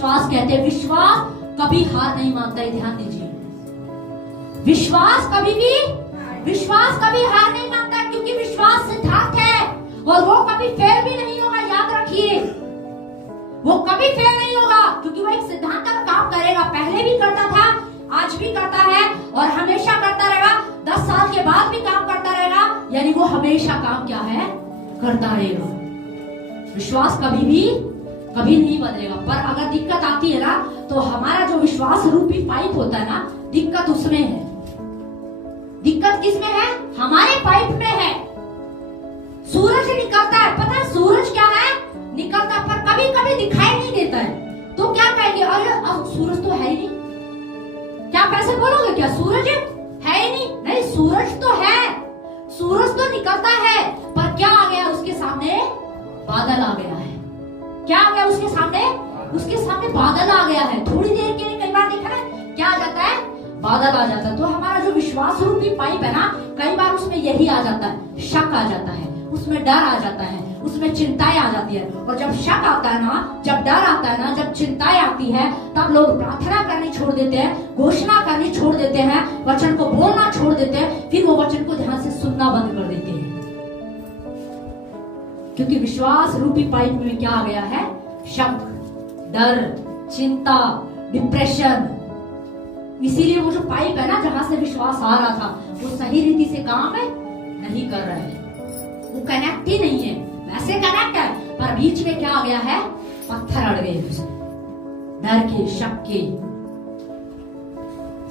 विश्वास कहते हैं। विश्वास कभी हार नहीं मानता है, ध्यान दीजिए। विश्वास कभी हार नहीं मानता, क्योंकि विश्वास सिद्धांत है और वो कभी फेल भी नहीं होगा। याद रखिए, वो कभी फेल नहीं होगा, क्योंकि वो एक सिद्धांत का काम करेगा। पहले भी करता था, आज भी करता है और हमेशा करता रहेगा। 10 साल के बाद भी काम करता रहेगा, यानी वो हमेशा काम क्या है, करता रहेगा। विश्वास कभी नहीं बदलेगा। पर अगर दिक्कत आती है ना, तो हमारा जो विश्वास रूपी पाइप होता है ना, दिक्कत उसमें है। दिक्कत किसमें है? हमारे पाइप में है। सूरज निकलता है, पता है सूरज क्या है, निकलता है, पर कभी कभी दिखाई नहीं देता है। तो क्या कहेंगे, अरे सूरज तो है ही नहीं। क्या आप ऐसे बोलोगे, क्या सूरज है ही नहीं? नहीं, सूरज तो है, सूरज तो निकलता है, पर क्या आ गया उसके सामने? बादल आ गया है। क्या आ गया उसके सामने? उसके सामने बादल आ गया है। थोड़ी देर के लिए कई बार देखा ना, क्या आ जाता है? बादल आ जाता है। तो हमारा जो विश्वास रूपी पाइप है ना, कई बार उसमें यही आ जाता है, शक आ जाता है, उसमें डर आ जाता है, उसमें चिंताएं आ जाती है। और जब शक आता है ना, जब डर आता है ना, जब चिंताएं आती है, तब लोग प्रार्थना करनी छोड़ देते हैं, घोषणा करनी छोड़ देते हैं, वचन को बोलना छोड़ देते हैं, फिर वो वचन को ध्यान से सुनना बंद कर देते हैं। क्योंकि विश्वास रूपी पाइप में क्या आ गया है? शक, डर, चिंता, डिप्रेशन। इसीलिए वो जो पाइप है ना, जहां से विश्वास आ रहा था, वो सही रीति से काम नहीं कर रहा है, वो कनेक्ट ही नहीं है। वैसे कनेक्ट है, पर बीच में क्या आ गया है? पत्थर अड़ गए उसमें, डर के, शक के।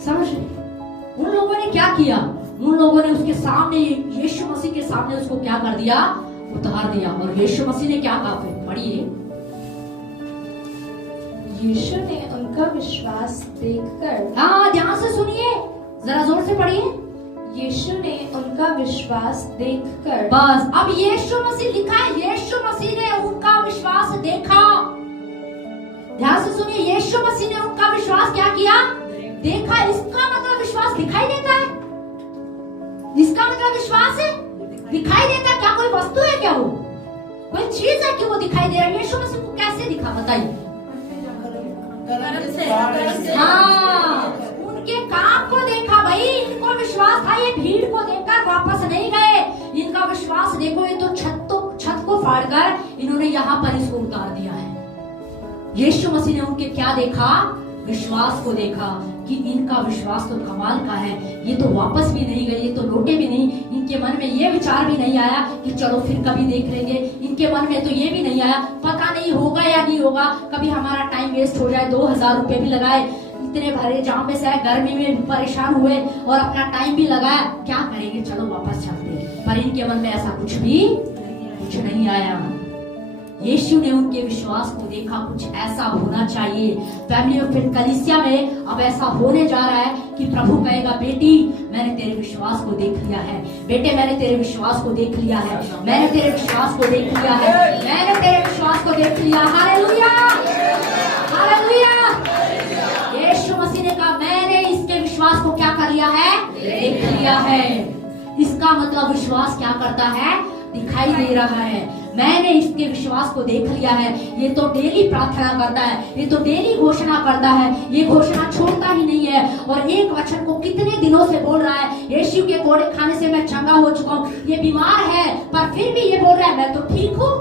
समझ रहे? उन लोगों ने क्या किया? उन लोगों ने उसके सामने, यीशु मसीह के सामने उसको क्या कर दिया? उतार दिया। और यीशु मसीह ने क्या कहा? फिर पढ़िए। यीशु ने उनका विश्वास देखकर, हाँ ध्यान से सुनिए, जरा जोर से पढ़िए। यीशु ने उनका विश्वास देखकर, बस अब यीशु मसीह लिखा है, यीशु मसीह ने उनका विश्वास देखा। ध्यान से सुनिए, यीशु मसीह ने उनका विश्वास क्या किया? देखा। इसका मतलब विश्वास दिखाई देता है। इसका मतलब विश्वास है दिखाई देता है। क्या कोई वस्तु है? क्या वो कोई चीज है कि वो दिखाई दे रहा है? यीशु मसीह को कैसे दिखा, बताइए? हाँ, उनके काम को देखा भाई। इनको विश्वास था, ये भीड़ को देखकर वापस नहीं गए। इनका विश्वास देखो, ये तो छत को फाड़कर इन्होंने यहाँ पर इसको उतार दिया है। यीशु मसीह ने उनके क्या देखा? विश्वास को देखा कि इनका विश्वास तो कमाल का है। ये तो वापस भी नहीं गए, ये तो लौटे भी नहीं। इनके मन में ये विचार भी नहीं आया कि चलो फिर कभी देख लेंगे। इनके मन में तो ये भी नहीं आया, पता नहीं होगा या नहीं होगा, कभी हमारा टाइम वेस्ट हो जाए। 2000 रुपए भी लगाए, इतने भरे जाम में से गर्मी में भी परेशान हुए और अपना टाइम भी लगाया, क्या करेंगे, चलो वापस चलते। पर इनके मन में ऐसा कुछ नहीं आया। यीशु ने उनके विश्वास को देखा। कुछ ऐसा होना चाहिए फैमिली और फिर कलीसिया में। अब ऐसा होने जा रहा है कि प्रभु कहेगा, बेटी मैंने तेरे विश्वास को देख लिया है, बेटे मैंने तेरे विश्वास को देख लिया है, मैंने तेरे विश्वास को देख लिया है, मैंने तेरे विश्वास को देख लिया। Hallelujah, hallelujah. यीशु मसीह ने कहा, मैंने इसके विश्वास को क्या कर लिया है? देख लिया है। इसका मतलब विश्वास क्या करता है? दिखाई दे रहा है। मैंने इसके विश्वास को देख लिया है। ये तो डेली प्रार्थना करता है, ये तो डेली घोषणा करता है, ये घोषणा छोड़ता ही नहीं है। और एक वचन को कितने दिनों से बोल रहा है, यीशु के कोड़े खाने से मैं चंगा हो चुका हूँ। ये बीमार है पर फिर भी ये बोल रहा है मैं तो ठीक हूँ।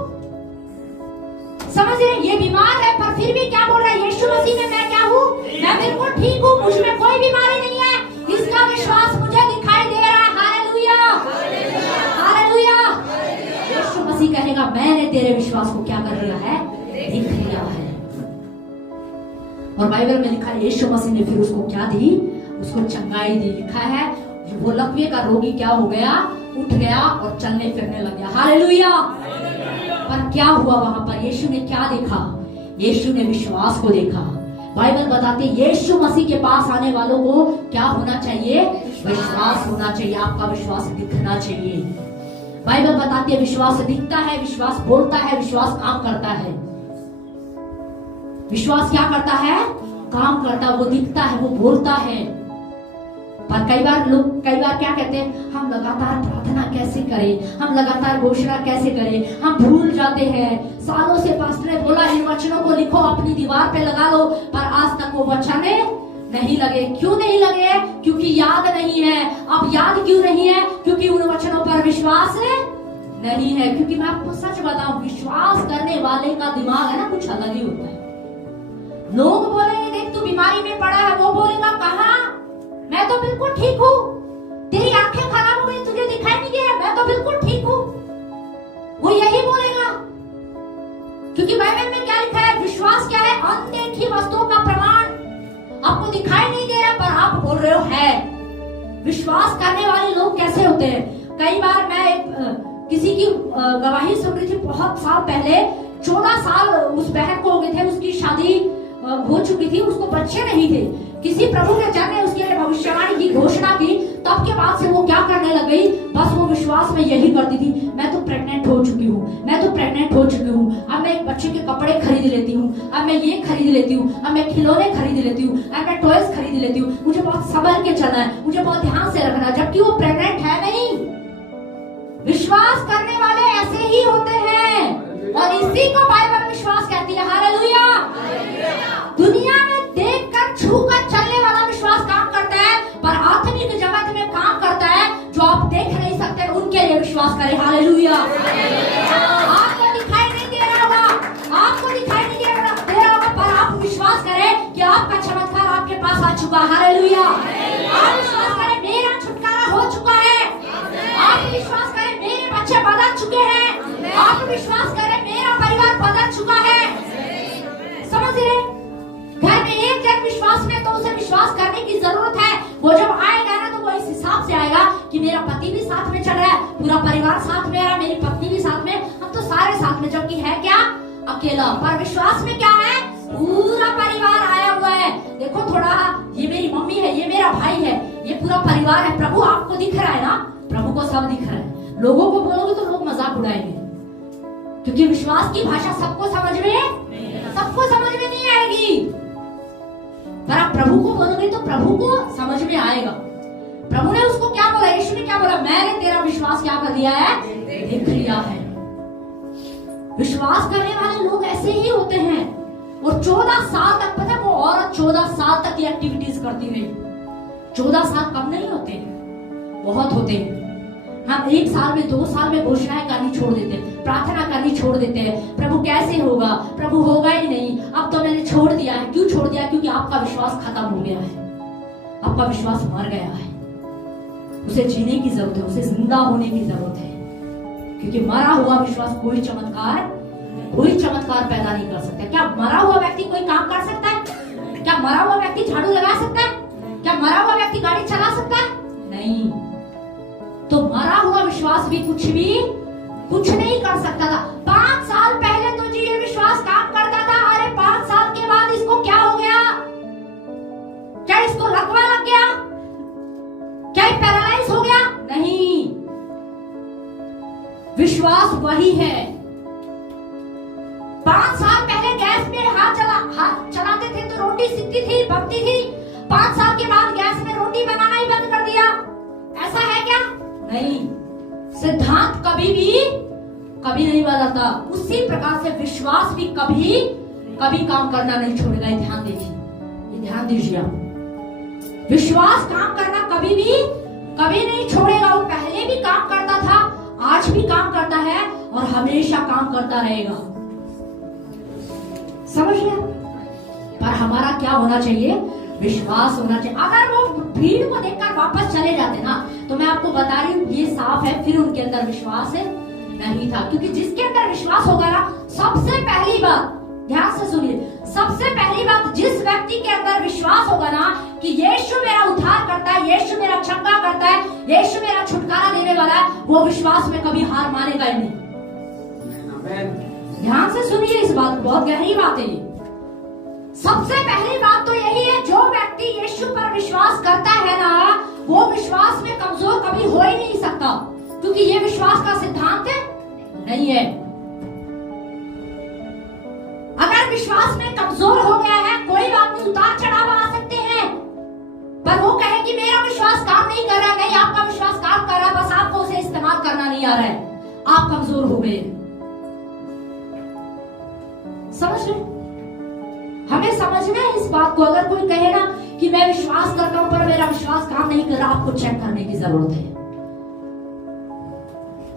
समझ रहे? ये बीमार है पर फिर भी क्या बोल रहा है? यीशु मसीह में मैं क्या हूँ? मैं बिल्कुल ठीक हूँ, मुझ में कोई बीमारी नहीं है। इसका विश्वास मुझे दिखाई दे रहा है। Hallelujah, hallelujah. यीशु मसीह कहेगा, मैंने तेरे विश्वास को क्या कर लिया है? देख लिया है। और बाइबल में लिखा है, यीशु मसीह ने फिर उसको क्या दी? उसको चंगाई दी। लिखा है वो लकवे का रोगी क्या हो गया? उठ गया और चलने फिरने लग गया। हालेलुया। पर क्या हुआ वहां पर? यीशु ने क्या देखा? यीशु ने विश्वास को देखा। बाइबल बताते यीशु मसीह के पास आने वालों को क्या होना चाहिए? विश्वास होना चाहिए। आपका विश्वास दिखना चाहिए। बाइबल बताती है विश्वास दिखता है, विश्वास बोलता है, विश्वास काम करता है। विश्वास क्या करता है? काम करता है। वो दिखता है, वो बोलता है। पर कई बार क्या कहते हैं, हम लगातार प्रार्थना कैसे करें, हम लगातार घोषणा कैसे करें, हम भूल जाते हैं। सालों से पास्टर ने बोला, इन वचनों को लिखो, अपनी दीवार पे लगा लो, पर आज तक वो वचन नहीं लगे। क्यों नहीं लगे? क्योंकि याद नहीं है। अब याद क्यों नहीं है? क्योंकि उन वचनों पर विश्वास नहीं है। क्योंकि मैं आपको सच बताऊं, विश्वास करने वाले का दिमाग है ना कुछ अलग ही होता है। लोग बोलेंगे देख तू बीमारी में पड़ा है, वो बोलेगा कहा मैं तो बिल्कुल ठीक हूँ, तेरी आंखें खराब हो गई तुझे दिखाई नहीं दे रहा, मैं तो बिल्कुल ठीक हूँ। वो यही बोलेगा, क्योंकि बाइबल में क्या लिखा है? विश्वास क्या है? अनदेखी वस्तुओं का प्रमाण। आपको दिखाई नहीं दे रहा पर आप बोल रहे हो है। विश्वास करने वाले लोग कैसे होते हैं? कई बार मैं किसी की गवाही सुन रही थी बहुत साल पहले। 14 साल उस बहन को हो गए थे, उसकी शादी हो चुकी थी, उसको बच्चे नहीं थे। किसी प्रभु के जन ने उसके लिए भविष्यवाणी की घोषणा की, तब के बाद से वो क्या करने लग गई? बस वो विश्वास में यही करती थी, मैं तो प्रेग्नेंट हो चुकी हूँ, मैं तो प्रेग्नेंट हो चुकी हूँ, अब मैं एक बच्चे के कपड़े खरीद लेती हूँ, अब मैं ये खरीद लेती हूँ, अब मैं खिलौने खरीद लेती हूँ, अब मैं टॉयज खरीद लेती हूँ, मुझे बहुत संभल के चलना है, मुझे बहुत ध्यान से रखना है, जबकि वो प्रेग्नेंट है नहीं। विश्वास करने वाले ऐसे ही होते हैं, और इसी को बाइबल विश्वास कहती है। हालेलुया। दुनिया में देखकर छूकर चलने वाला विश्वास काम करता है, पर आत्मिक जगत में काम करता है जो आप देख नहीं सकते, उनके लिए विश्वास करें। हालेलुया। आपको दिखाई नहीं दे रहा होगा, आपको दिखाई नहीं दे रहा होगा, पर आप विश्वास करें कि आपका चमत्कार आपके पास आ चुका। हालेलुया। आप विश्वास करें मेरा छुटकारा हो चुका है। आप विश्वास करें मेरे बच्चे बदल चुके हैं। आप विश्वास करें मेरा परिवार बदल चुका है। समझ रहे? घर में एक जन विश्वास में, तो उसे विश्वास करने की जरूरत है। वो जब आएगा ना तो वो इस हिसाब से आएगा कि मेरा पति भी साथ में चल रहा है, पूरा परिवार साथ में आ रहा है, मेरी पत्नी भी साथ में, हम तो सारे साथ में, जबकि है क्या? अकेला। पर विश्वास में क्या है? पूरा परिवार आया हुआ है। देखो थोड़ा, ये मेरी मम्मी है, ये मेरा भाई है, ये पूरा परिवार है। प्रभु आपको दिख रहा है ना? प्रभु को सब दिख रहा है। लोगों को बोलोगे तो लोग मजाक उड़ाएंगे, क्योंकि विश्वास की भाषा सबको समझ में नहीं आएगी। पर आप प्रभु को बोलोगे तो प्रभु को समझ में आएगा। प्रभु ने उसको क्या बोला? यीशु ने क्या बोला? मैंने तेरा विश्वास क्या कर दिया है? देख लिया है। विश्वास करने वाले लोग ऐसे ही होते हैं। और 14 साल तक, पता है वो औरत 14 साल तक ये एक्टिविटीज करती रही। 14 साल कम नहीं होते, बहुत होते हैं। हम 1 साल में 2 साल में घोषणाएं करनी छोड़ देते हैं, प्रार्थना करनी छोड़ देते हैं। प्रभु कैसे होगा? प्रभु होगा ही नहीं, अब तो मैंने छोड़ दिया है। क्यों छोड़ दिया? क्योंकि आपका विश्वास खत्म हो गया है, आपका विश्वास मर गया है। उसे जीने की जरूरत है, उसे जिंदा होने की जरूरत है, क्योंकि मरा हुआ विश्वास कोई चमत्कार पैदा नहीं कर सकता। क्या मरा हुआ व्यक्ति कोई काम कर सकता है? क्या मरा हुआ व्यक्ति झाड़ू लगा सकता है? क्या मरा हुआ व्यक्ति गाड़ी चला सकता है? नहीं। तो मरा हुआ विश्वास भी कुछ नहीं कर सकता था। 5 साल पहले तो जी ये विश्वास काम करता था, अरे 5 साल के बाद इसको क्या हो गया? क्या इसको लकवा लग गया? क्या पैरालाइज हो गया? नहीं, विश्वास वही है। 5 साल पहले गैस में हाथ चलाते थे तो रोटी सिकती थी, पकती थी। 5 साल के बाद गैस में रोटी बनाना ही बंद कर दिया। ऐसा है क्या? नहीं। सिद्धांत कभी नहीं बदलता। उसी प्रकार से विश्वास भी कभी काम करना नहीं छोड़ेगा। ध्यान दीजिए आप। विश्वास काम करना कभी नहीं छोड़ेगा। वो पहले भी काम करता था, आज भी काम करता है और हमेशा काम करता रहेगा। समझ रहे? पर हमारा क्या होना चाहिए? विश्वास होना चाहिए। अगर वो भीड़ को देखकर वापस चले जाते ना, तो मैं आपको बता रही हूँ ये साफ है, फिर उनके अंदर विश्वास नहीं था। क्योंकि जिसके अंदर विश्वास होगा ना, सबसे पहली बात, ध्यान से सुनिए, सबसे पहली बात, जिस व्यक्ति के अंदर विश्वास होगा ना कि यीशु मेरा उद्धार करता है, यीशु मेरा चंगा करता है, यीशु मेरा छुटकारा देने वाला है, वो विश्वास में कभी हार मानेगा ही नहीं। ध्यान से सुनिए इस बात, बहुत गहरी बात है ये। सबसे पहली बात तो यही है, जो व्यक्ति यीशु पर विश्वास करता है ना, वो विश्वास में कमजोर कभी हो ही नहीं सकता, क्योंकि ये विश्वास का सिद्धांत नहीं है। अगर विश्वास में कमजोर हो गया है, कोई बात नहीं, उतार चढ़ाव आ सकते हैं, पर वो कहे कि मेरा विश्वास काम नहीं कर रहा है। नहीं, आपका विश्वास काम कर रहा है, बस आपको उसे इस्तेमाल करना नहीं आ रहा है। आप कमजोर हो गए। समझ रहे? हमें समझना है इस बात को। अगर कोई कहे ना कि मैं विश्वास करता हूं पर मेरा विश्वास काम नहीं कर रहा, आपको चेक करने की जरूरत है।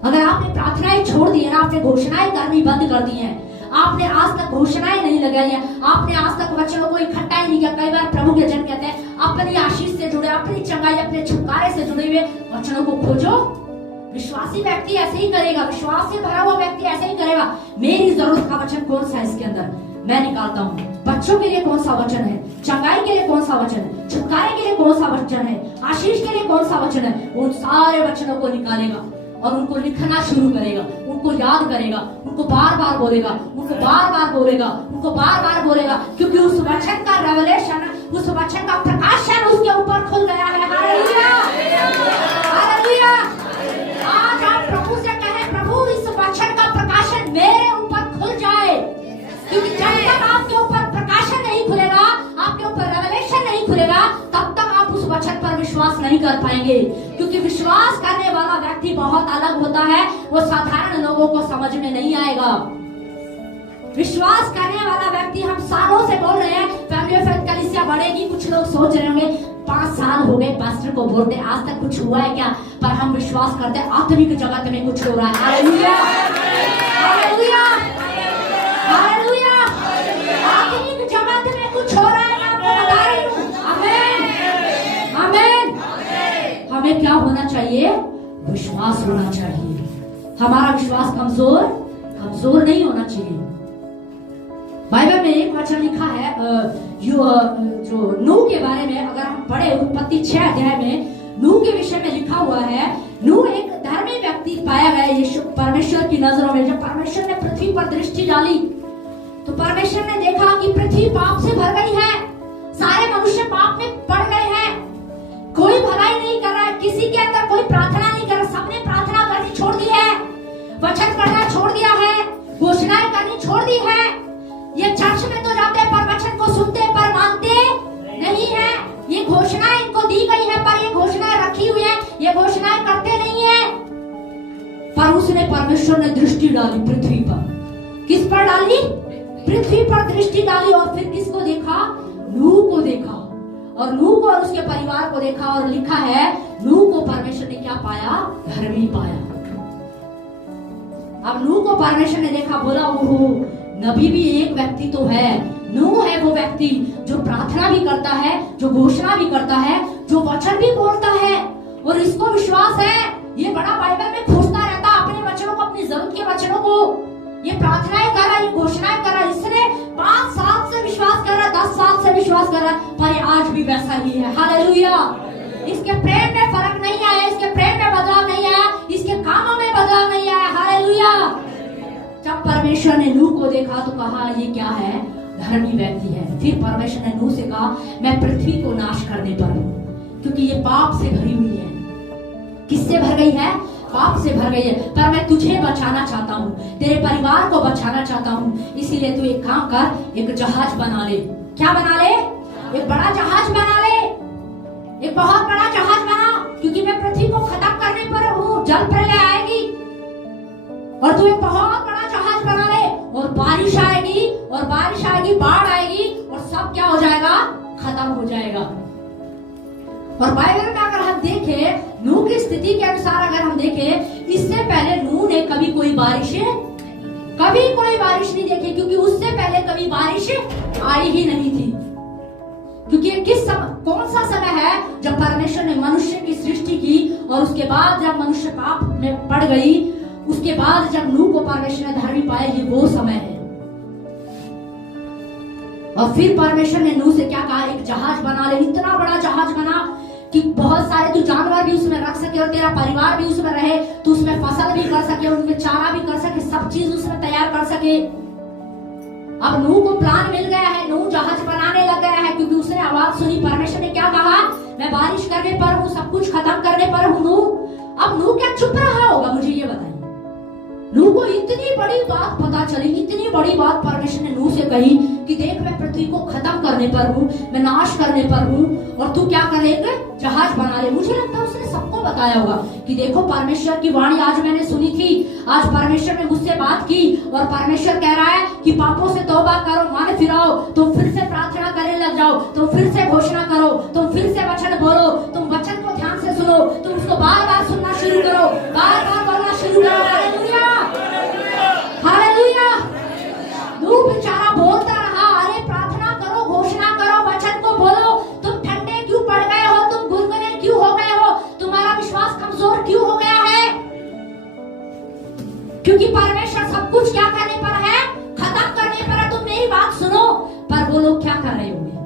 अगर आपने प्रार्थनाएं छोड़ दी है ना, आपने घोषणाएं करनी बंद कर दी हैं, आपने आज तक घोषणाएं नहीं लगाई है, आपने आज तक वचनों को इकट्ठा ही नहीं किया। कई बार प्रभु के जन कहते हैं अपनी आशीष से जुड़े, अपनी चंगाई, अपने छुटकारे से जुड़े हुए वचनों को खोजो। विश्वासी व्यक्ति ऐसे ही करेगा, विश्वास से भरा हुआ व्यक्ति ऐसे ही करेगा। मेरी जरूरत का वचन कौन सा है इसके अंदर, मैं निकालता हूँ। बच्चों के लिए कौन सा वचन है, चंगाई के लिए कौन सा वचन है, छुटकारे के लिए कौन सा वचन है, आशीष के लिए कौन सा वचन है, उन सारे वचनों को निकालेगा और उनको लिखना शुरू करेगा, उनको याद करेगा, उनको बार बार बोलेगा, उनको बार बार बोलेगा, उनको बार बार बोलेगा, क्योंकि उस वचन का रेवलेशन, उस वचन का प्रकाशन उसके ऊपर खुल गया है। Hallelujah, hallelujah. आज आप प्रभु से कहें, प्रभु इस वचन का प्रकाशन मेरे ऊपर खुल जाए, क्योंकि जब तक आपके ऊपर प्रकाशन नहीं खुलेगा, आपके ऊपर रेवलेशन नहीं खुलेगा, तब तक आप उस वचन पर विश्वास नहीं कर पाएंगे। क्योंकि विश्वास करने वाला व्यक्ति बहुत अलग होता है, वो साधारण लोगों को समझ में नहीं आएगा। विश्वास करने वाला व्यक्ति, हम सालों से बोल रहे हैं फैमिली ऑफ फेथ कलीसिया बढ़ेगी। कुछ लोग सोच रहे होंगे 5 साल हो गए पास्टर को बोलते, आज तक कुछ हुआ है क्या? पर हम विश्वास करते हैं आत्मिक जगत में कुछ हो रहा है। Hallelujah, hallelujah, hallelujah. आत्मिक जगत में कुछ हो रहा है, मैं आपको बता रही हूँ। आमीन, आमीन। हमें क्या होना चाहिए? विश्वास होना चाहिए। हमारा विश्वास कमजोर नहीं होना चाहिए। बाइबल में एक वचन लिखा है जो नूह के बारे में, अगर हम पढ़े उत्पत्ति 6 अध्याय में नूह के विषय में लिखा हुआ है। नूह एक धर्मी व्यक्ति पाया गया यीशु परमेश्वर की नजरों में। जब परमेश्वर ने पृथ्वी पर दृष्टि डाली तो परमेश्वर ने देखा कि पृथ्वी पाप से भर गई है, सारे मनुष्य पाप में पड़ गए हैं, कोई भलाई नहीं कर रहा है, किसी के अंदर कोई प्रार्थना नहीं कर रहा, सबने प्रार्थना करनी छोड़ दी है, वचन पढ़ना छोड़ दिया है, घोषणाएं करनी छोड़ दी है। ये चर्च में तो जाते हैं पर वचन को सुनते पर मानते नहीं है। ये घोषणाएं इनको दी गई है पर ये घोषणाएं रखी हुई है, ये घोषणाएं करते नहीं है। पर उसने, परमेश्वर ने दृष्टि डाली पृथ्वी पर। किस पर डाली? पृथ्वी पर दृष्टि डाली। और फिर किसको देखा? नूह को देखा, और नूह को और उसके परिवार को देखा। और लिखा है नूह को परमेश्वर ने क्या पाया? धर्मी पाया। अब नूह को परमेश्वर ने देखा, बोला ओहो, नबी भी एक व्यक्ति तो है, नूह है वो व्यक्ति जो प्रार्थना भी करता है, जो घोषणा भी करता है, जो वचन भी बोलता है, और इसको विश्वास है, ये बड़ा बाइबल में खोजता रहता अपने वचनों को, अपनी जरूरत के वचनों को। ये प्रार्थनाएं कर रहा है, ये घोषणाएं कर रहा है। इसने 5 साल से विश्वास कर रहा है, 10 साल से विश्वास कर रहा है, पर ये आज भी वैसा ही है। हालेलुया। इसके प्रेम में फर्क नहीं आया, इसके प्रेम में बदलाव नहीं आया, इसके कामों में बदलाव नहीं आया। हालेलुया। जब परमेश्वर ने नूह को देखा तो कहा ये क्या है? धर्मी व्यक्ति है। फिर परमेश्वर ने नूह से कहा मैं पृथ्वी को नाश करने पर हूँ, क्योंकि ये पाप से भरी हुई है। किससे भर गई है? पाप से भर गई है। पर मैं तुझे बचाना चाहता हूँ, तेरे परिवार को बचाना चाहता हूँ, इसीलिए तू एक काम कर, एक जहाज बना ले। क्या बना ले? एक बड़ा जहाज बना ले, एक बहुत बड़ा जहाज बना, क्योंकि मैं पृथ्वी को खत्म करने पर हूँ, जल प्रलय आएगी, और तू एक बहुत बड़ा जहाज बना ले, और बारिश आएगी, और बारिश आएगी, बाढ़ आएगी, और सब क्या हो जाएगा? खत्म हो जाएगा। और बाइबल में अगर हम देखें, नूह की स्थिति के अनुसार अगर हम देखें, इससे पहले नूह ने कभी कोई बारिश नहीं देखी, क्योंकि उससे पहले कभी बारिश आई ही नहीं थी। क्योंकि कौन सा समय है जब परमेश्वर ने मनुष्य की सृष्टि की, और उसके बाद जब मनुष्य पाप में पड़ गई, उसके बाद जब नूह को परमेश्वर ने धर्मी पाया, ये वो समय है। और फिर परमेश्वर ने नूह से क्या कहा? एक जहाज बना ले, इतना बड़ा जहाज बना कि बहुत सारे तू जानवर भी उसमें रख सके, और तेरा परिवार भी उसमें रहे, तू उसमें फसल भी कर सके, उनमें चारा भी कर सके, सब चीज उसमें तैयार कर सके। अब नूह को प्लान मिल गया है, नूह जहाज बनाने लग गया है, क्योंकि उसने आवाज सुनी। परमेश्वर ने क्या कहा? मैं बारिश करने पर हूँ, सब कुछ खत्म करने पर हूँ नूह। अब नूह क्या चुप रहा होगा? मुझे ये बताइए। नूह को इतनी बड़ी बात पता चली, इतनी बड़ी बात परमेश्वर ने नूह से कही कि देख मैं पृथ्वी को खत्म करने पर हूँ, मैं नाश करने पर हूँ, और तू क्या कर ले? जहाज बना ले। मुझे लगता है उसने सबको बताया होगा कि देखो परमेश्वर की वाणी आज मैंने सुनी थी, आज परमेश्वर ने मुझसे बात की, और परमेश्वर कह रहा है कि पापों से तौबा करो, मन फिराओ, तो फिर से कर रहे होंगे।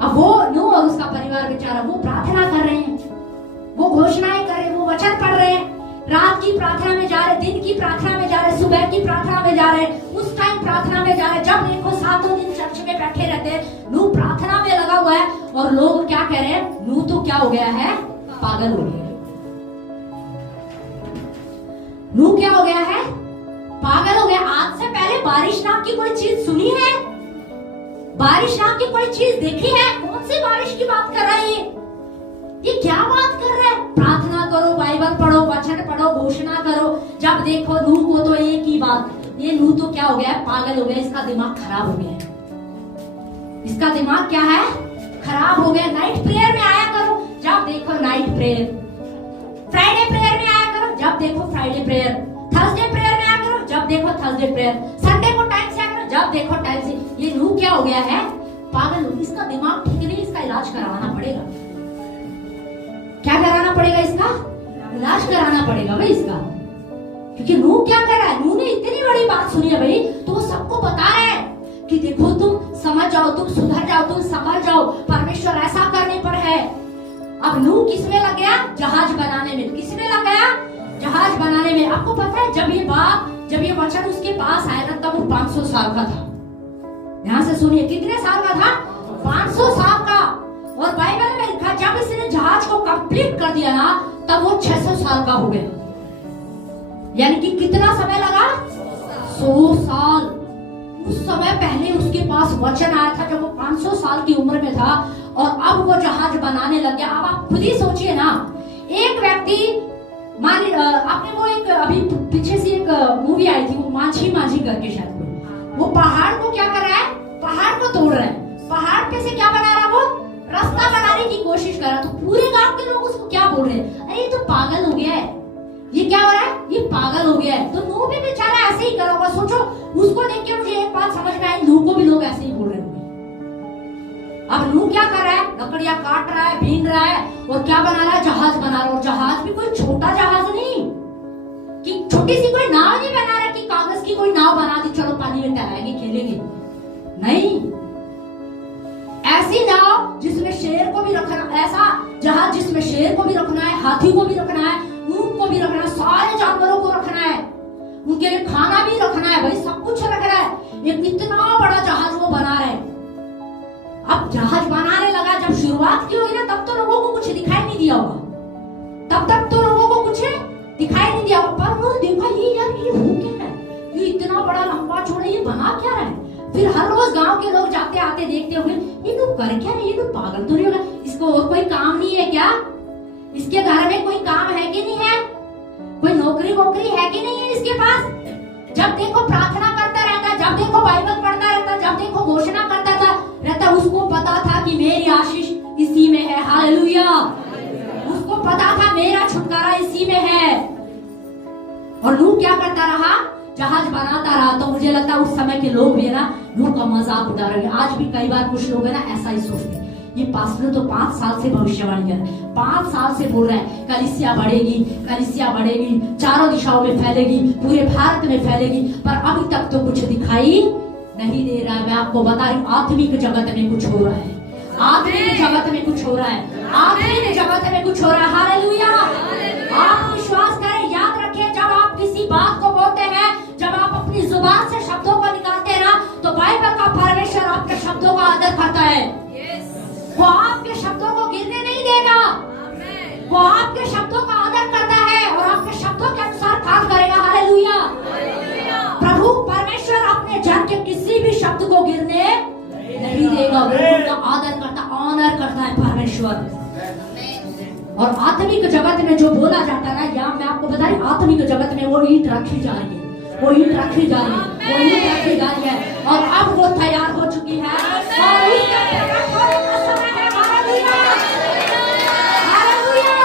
अब वो नूह और उसका परिवार बेचारा वो प्रार्थना कर रहे हैं, वो घोषणाएं कर रहे हैं, वो वचन पढ़ रहे हैं, रात की प्रार्थना में जा रहे, दिन की प्रार्थना में जा रहे, सुबह की प्रार्थना में जा रहे, उस टाइम प्रार्थना में जा रहे। जब देखो 7 दिन चर्च में बैठे रहते हैं, नूह प्रार्थना में लगा हुआ है और लोग क्या कह रहे हैं, नूह तो क्या हो गया है, पागल हो गया। नूह क्या हो गया है, पागल हो गया। आज से पहले बारिश नाम की कोई चीज सुनी है? बारिश नाम की कोई चीज देखी है? कौन सी बारिश की बात कर रहा है ये क्या बात कर रहा है? प्रार्थना करो, बाइबल पढ़ो, वचन पढ़ो, घोषणा करो। जब देखो नूह को तो एक ही बात, ये नूह तो क्या हो गया है, पागल हो गया, इसका दिमाग खराब हो गया है। इसका दिमाग क्या है, खराब हो गया। नाइट प्रेयर में आया करो, जब देखो नाइट प्रेयर। फ्राइडे प्रेयर में आया करो, जब देखो फ्राइडे प्रेयर। थर्सडे प्रेयर में आया करो, जब देखो थर्सडे प्रेयर। संडे को टाइम से आया करो, जब देखो टाइम से। ये नूह क्या हो गया है, पागल हो। इसका दिमाग ठीक नहीं, इसका इलाज करवाना पड़ेगा। क्या कराना पड़ेगा, इसका इलाज कराना पड़ेगा भाई इसका। क्योंकि नूह क्या कर रहा है, नूह ने इतनी बड़ी बात सुनी है भाई, तो वो सबको बता रहा है कि देखो तुम समझ जाओ, तुम सुधर जाओ, तुम संभल जाओ, परमेश्वर ऐसा करने पर है। अब नूह किस में लग गया, जहाज बनाने में। किस में लग गया, जहाज बनाने में। आपको पता है जब ये बात, जब ये वचन उसके पास आया ना, तब वो 500 साल का था। ध्यान से सुनिए, कितने साल का था, 500 साल का। और बाइबल में लिखा जब इसने जहाज को कंप्लीट कर दिया ना, तब वो 600 साल का हो गया। यानी कि कितना समय लगा, 100 साल। उस समय पहले उसके पास वचन आया था जब वो 500 साल की उम्र में था, और अब वो जहाज बनाने लग गया। अब आप खुद ही सोचिए ना, एक व्यक्ति मान आपने वो एक अभी पीछे से एक मूवी आई थी, वो माझी माझी करके शायद कोई, वो पहाड़ को क्या कर रहा है, पहाड़ को तोड़ रहा है, पहाड़ पे से क्या बना रहा, वो रास्ता बनाने की कोशिश कर रहा। तो पूरे गांव के लोग उसको क्या बोल रहे हैं, अरे ये तो पागल हो गया है, ये क्या हो रहा है, ये पागल हो गया है। तो नूह भी बेचारा ऐसे ही करा होगा। सोचो, उसको देख के मुझे एक बात समझ में आई, नूह को भी लोग ऐसे ही बोल रहे होंगे। अब नूह क्या कर रहा है, लकड़ियां काट रहा है, बीन रहा है, और क्या बना रहा है, जहाज बना रहा है। और जहाज भी कोई छोटा जहाज नहीं, कि छोटी सी कोई नाव नहीं बना रहा कि कागज की कोई नाव बना दी, चलो पानी में तैराएंगे, खेलेंगे। नहीं, ऐसी नाव जिसमें शेर को भी रखना, ऐसा जहाज जिसमें शेर को भी रखना है, हाथी को भी रखना है, ऊंट को भी रखना है, सारे जानवरों को रखना है, उनके लिए खाना भी रखना है भाई, सब कुछ रखना है। एक इतना बड़ा जहाज वो बना रहे। अब जहाज बनाने लगा, जब शुरुआत की होगी ना, तब तो लोगों को कुछ दिखाई नहीं दिया होगा, तब तक तो लोगों को कुछ दिखाई नहीं दिया होगा। पर उन्होंने देखा ये यार ये हो क्या है, ये इतना बड़ा लंबा चौड़ा ये बना क्या है। फिर हर रोज गांव के लोग जाते आते देखते होंगे, ये तो कर क्या है, ये तो पागल तो नहीं होगा, इसको और कोई काम नहीं है क्या, इसके घर में कोई काम है कि नहीं है, कोई नौकरी वोकरी है कि नहीं है इसके पास। जब देखो प्रार्थना करता रहता, जब देखो बाइबल पढ़ता रहता, जब देखो घोषणा करता रहता, उसको पता था कि मेरी आशीष इसी में है। हालेलुया। उसको पता था मेरा छुटकारा इसी में है। और नूह क्या करता रहा, जहाज बनाता रहा। तो मुझे लगता है उस समय के लोग भी है ना, नूह का मजाक उड़ा रहे हैं। आज भी कई बार कुछ लोग है ना ऐसा ही सोचते हैं, ये पास्टर तो 5 साल से भविष्यवाणी कर रहे हैं, 5 साल से बोल रहे हैं कलीसिया बढ़ेगी, कलीसिया बढ़ेगी, चारों दिशाओं में फैलेगी, पूरे भारत में फैलेगी, पर अभी तक तो कुछ दिखाई नहीं दे रहा है। मैं आपको बता रही हूँ, आत्मिक जगत में कुछ हो रहा है, आत्मिक जगत में कुछ हो रहा है, आत्मिक जगत में कुछ हो रहा है। हालेलुया। आप विश्वास करें, याद रखें, जब आप किसी बात को बोलते हैं, जब आप अपनी जुबान से शब्दों को निकालते हैं ना, तो बाइबल का परमेश्वर आपके शब्दों का आदर करता है। वो आपके शब्दों को गिरने नहीं देगा, वो आपके शब्दों का आदर करता है और आपके शब्दों के अनुसार काम करेगा। हालेलुया। प्रभु परमेश्वर अपने जन के किसी भी शब्द को गिरने नहीं देगा, वो उनका आदर करता, ऑनर करता है परमेश्वर। और आत्मिक जगत में जो बोला जाता है ना, या मैं आपको बता रही, आत्मिक जगत में वो ईंट रखी जा रही है, वो ईंट रखी जा रही है, वो ईंट रखी जा रही है, और अब वो तैयार हो चुकी है और उसके प्रकट होने का समय है। हालेलुया। हालेलुया।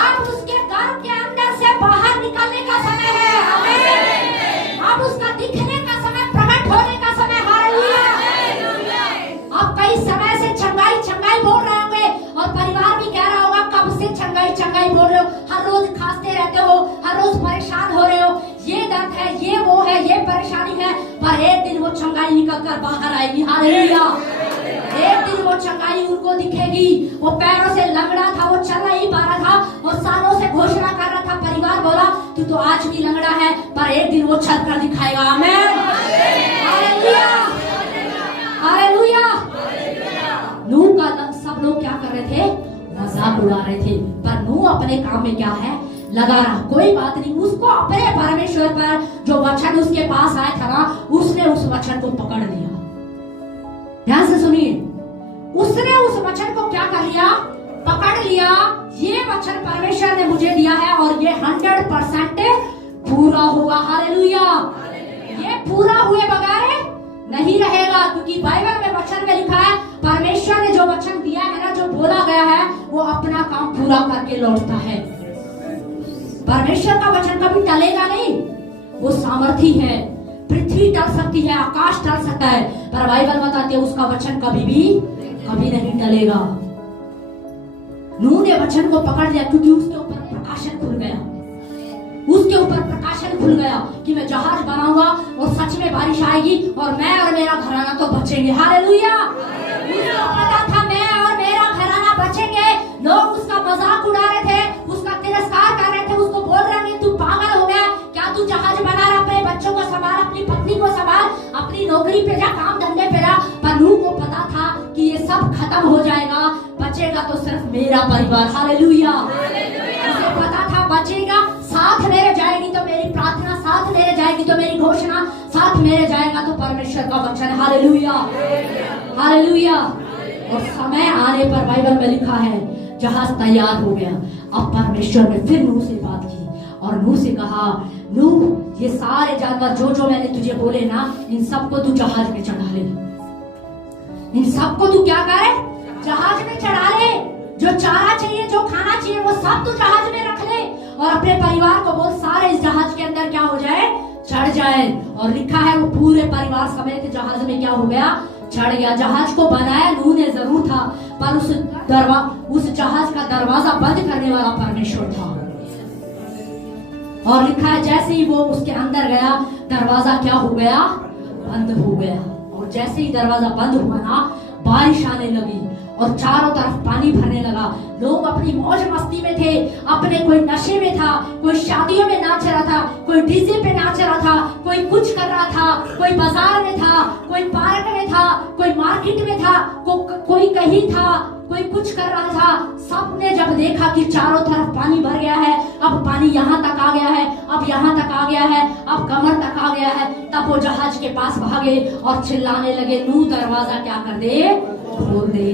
अब उसके घर के अंदर से बाहर निकलने का समय है। आमीन। अब उसका दिखने का समय, प्रकट होने का समय। हालेलुया। अब कई समय से चंगाई चंगाई बोल रहे होंगे, और परिवार भी कह रहा होगा कब से चंगाई चंगाई बोल रहे हो, हर रोज खांसते रहते हो, हर रोज परेशान हो रहे हो। ये दर्द है, ये वो है, ये परेशानी है, पर एक दिन वो चंगाई निकल कर बाहर आएगी। हालेलुया। एक दिन वो चंगाई उनको दिखेगी। वो पैरों से लंगड़ा था, वो चल नहीं पा रहा था और सालों से घोषणा कर रहा था। परिवार बोला तू तो आज भी लंगड़ा है, पर एक दिन वो चल कर दिखाएगा। आमीन। Hallelujah, hallelujah. नूह का सब लोग क्या कर रहे थे? मजाक उड़ा रहे थे, पर नूह अपने काम में क्या है? लगा रहा। कोई बात नहीं, उसको अपने परमेश्वर पर जो वचन उसके पास आया था ना, उसने उस वचन को पकड़ लिया। ध्यान से सुनिए, उसने उस वचन को क्या कर लिया? पकड़ लिया। ये वचन परमेश्वर ने मुझे दिया है और ये 100% पूरा होगा। हालेलुया। ये पूरा हुए बगैर नहीं रहेगा, क्योंकि बाइबल में वचन में लिखा है परमेश्वर ने जो वचन दिया है ना, जो बोला गया है, वो अपना काम पूरा करके लौटता है। परमेश्वर का वचन कभी टलेगा नहीं, वो सामर्थी है। पृथ्वी टल सकती है, आकाश टल सकता है, पर बाइबल बताती है उसका वचन कभी नहीं टलेगा। नूह ने वचन को पकड़ लिया, क्योंकि उसके ऊपर प्रकाशन खुल गया। उसके ऊपर प्रकाशन खुल गया कि मैं जहाज बनाऊंगा और सच में बारिश आएगी और मैं और मेरा घराना तो बचेंगे। हालेलुया। उसको पता था मैं और मेरा घराना बचेंगे। लोग उसका मजाक उड़ा रहे थे, उसका तिरस्कार कर रहे थे, उसको बोल रहे थे तू पागल हो गया क्या, तू जहाज बना रहा, अपने बच्चों को संभाल, अपनी पत्नी को संभाल, अपनी नौकरी पे जा, काम धंधे पे जा। पर नूह को पता था कि ये सब खत्म हो जाएगा, बचेगा तो सिर्फ मेरा परिवार। हालेलुया। उसे पता था बचेगा, साथ मेरे जाएगी तो मेरी प्रार्थना, साथ मेरे जाएगी तो मेरी घोषणा, साथ मेरे जाएगा तो परमेश्वर का वचन। Hallelujah, hallelujah. और समय आने पर बाइबल में लिखा है जहाज तैयार हो गया। अब परमेश्वर ने फिर नूह से बात की और नूह से कहा, नूह ये सारे जानवर जो मैंने तुझे बोले ना, इन सबको तू जहाज में चढ़ा ले। इन सबको तू क्या करे? जहाज में चढ़ा ले। जो चारा चाहिए, जो खाना चाहिए, वो सब तू जहाज में रख ले और अपने परिवार को बोल सारे इस जहाज के अंदर क्या हो जाए? चढ़ जाए। और लिखा है वो पूरे परिवार समेत जहाज में क्या हो गया? चढ़ गया। जहाज को बनाया नूह ने जरूर था, पर उस जहाज का दरवाजा बंद करने वाला परमेश्वर था। और लिखा है जैसे ही वो उसके अंदर गया, दरवाजा क्या हो गया? बंद हो गया। और जैसे ही दरवाजा बंद हुआ ना, बारिश आने लगी और चारों तरफ पानी भरने लगा। लोग अपनी मौज मस्ती में थे, अपने कोई नशे में था, कोई शादियों में नाच रहा था, कोई डीजे पे नाच रहा था, कोई कुछ कर रहा था, कोई बाजार में था, कोई पार्क में था, कोई मार्केट में था, कोई कहीं था, कोई कुछ कर रहा था। सबने जब देखा कि चारों तरफ पानी भर गया है, अब पानी यहाँ तक आ गया है, अब यहाँ तक आ गया है, अब कमर तक आ गया है, तब वो जहाज के पास भागे और चिल्लाने लगे, नूह दरवाजा क्या कर दे? खोल दे।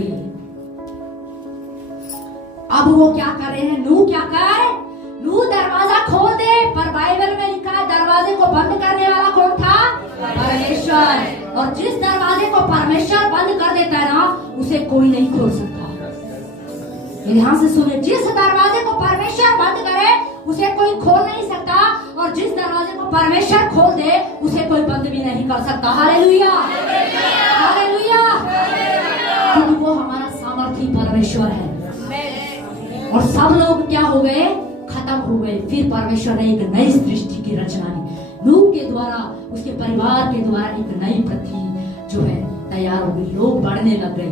अब वो क्या कर रहे हैं? नूह क्या कर? नूह दरवाजा खोल दे। पर बाइबल में लिखा है दरवाजे को बंद करने वाला कौन था? परमेश्वर। और जिस दरवाजे को परमेश्वर बंद कर देता है ना, उसे कोई नहीं खोल सकता। ध्यान से सुने, जिस दरवाजे को परमेश्वर बंद करे उसे कोई खोल नहीं सकता, और जिस दरवाजे को परमेश्वर खोल दे उसे कोई बंद भी नहीं कर सकता। Hallelujah, hallelujah. क्योंकि वो हमारा सामर्थी परमेश्वर है। और सब लोग क्या हो गए? खत्म हो गए। फिर परमेश्वर ने एक नई सृष्टि की रचना की। नूह के द्वारा, उसके परिवार के द्वारा एक नई पृथ्वी जो है तैयार हो गई। लोग बढ़ने लग गए,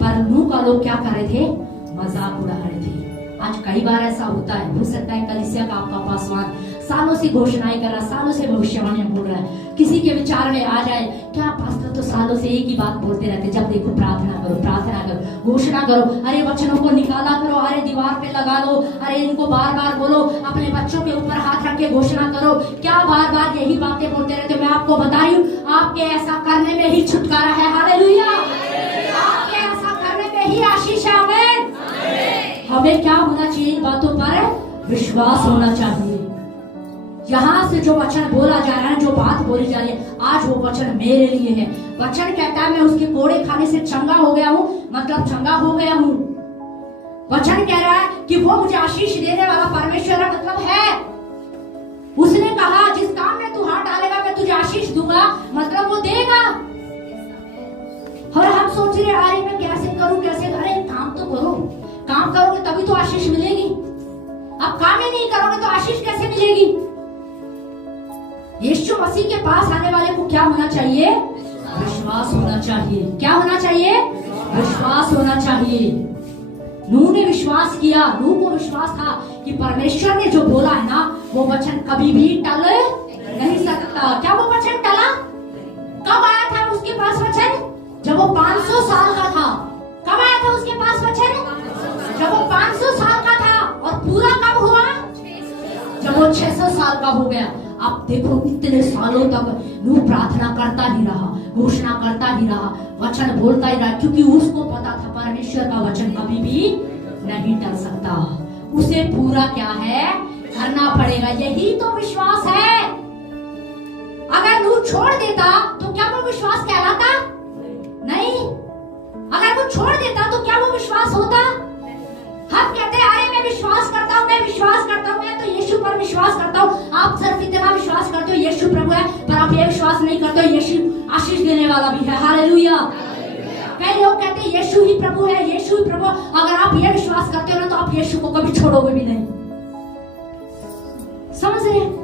पर नूह का लोग क्या कर रहे थे? मजाक उड़ा रहे थे। आज कई बार ऐसा होता है। हो सकता है कलीसिया का आपका पासवान सालों से घोषणाएं कर रहा, सालों से भविष्यवाणियां बोल रहा है, किसी के विचार में आ जाए क्या पास्टर तो सालों से एक ही बात बोलते रहते, जब देखो प्रार्थना करो, प्रार्थना करो, घोषणा करो, अरे वचनों को निकाला करो, अरे दीवार पे लगा लो, अरे इनको बार बार बोलो, अपने बच्चों के ऊपर हाथ रख के घोषणा करो। क्या बार बार यही बातें बोलते रहते? मैं आपको बता रही हूँ, आपके ऐसा करने में ही छुटकारा है। हालेलुया। आपके ऐसा करने में ही आशीष है। आमीन। हमें क्या होना चाहिए? इन बातों पर विश्वास होना चाहिए। यहाँ से जो वचन बोला जा रहा है, जो बात बोली जा रही है, आज वो वचन मेरे लिए है। वचन कहता है मैं उसके कोड़े खाने से चंगा हो गया हूँ, मतलब चंगा हो गया हूँ। वचन कह रहा है कि वो मुझे आशीष देने वाला परमेश्वर है, मतलब है। उसने कहा जिस काम में तू हाथ डालेगा मैं तुझे आशीष दूंगा, मतलब वो देगा। और हम सोच रहे अरे मैं कैसे करूं, कैसे? अरे काम तो करो, काम करोगे तभी तो आशीष मिलेगी। अब काम ही नहीं करोगे तो आशीष कैसे मिलेगी? यीशु मसीह के पास आने वाले को क्या होना चाहिए? विश्वास होना चाहिए। क्या होना चाहिए? विश्वास होना चाहिए। नूह ने विश्वास किया। नूह को विश्वास था कि परमेश्वर ने जो बोला है ना, वो वचन कभी भी टल नहीं सकता। क्या वो वचन टला? कब आया था उसके पास वचन? जब वो 500 साल का था। कब आया था उसके पास वचन? जब वो 500 साल का था। और पूरा कब हुआ? जब वो 600 साल का हो गया। आप देखो इतने सालों तक नूह प्रार्थना करता ही रहा, घोषणा करता ही रहा, वचन बोलता ही रहा, क्योंकि उसको पता था परमेश्वर का वचन कभी भी नहीं टल सकता। उसे पूरा क्या है? करना पड़ेगा। यही तो विश्वास है। अगर नूह छोड़ देता तो क्या वो विश्वास कहलाता? नहीं। अगर वो छोड़ देता तो क्या वो विश्वास होता? हम कहते हैं अरे मैं विश्वास करता हूँ, मैं विश्वास करता हूँ, मैं तो यीशु पर विश्वास करता हूँ। आप सिर्फ इतना विश्वास करते हो यीशु प्रभु है, पर आप ये विश्वास नहीं करते हो यीशु आशीष देने वाला भी है। हालेलुया। कई लोग कहते हैं यीशु ही प्रभु है, यीशु ही प्रभु। अगर आप ये विश्वास करते हो ना तो आप यीशु को कभी छोड़ोगे भी नहीं। समझ रहे हैं?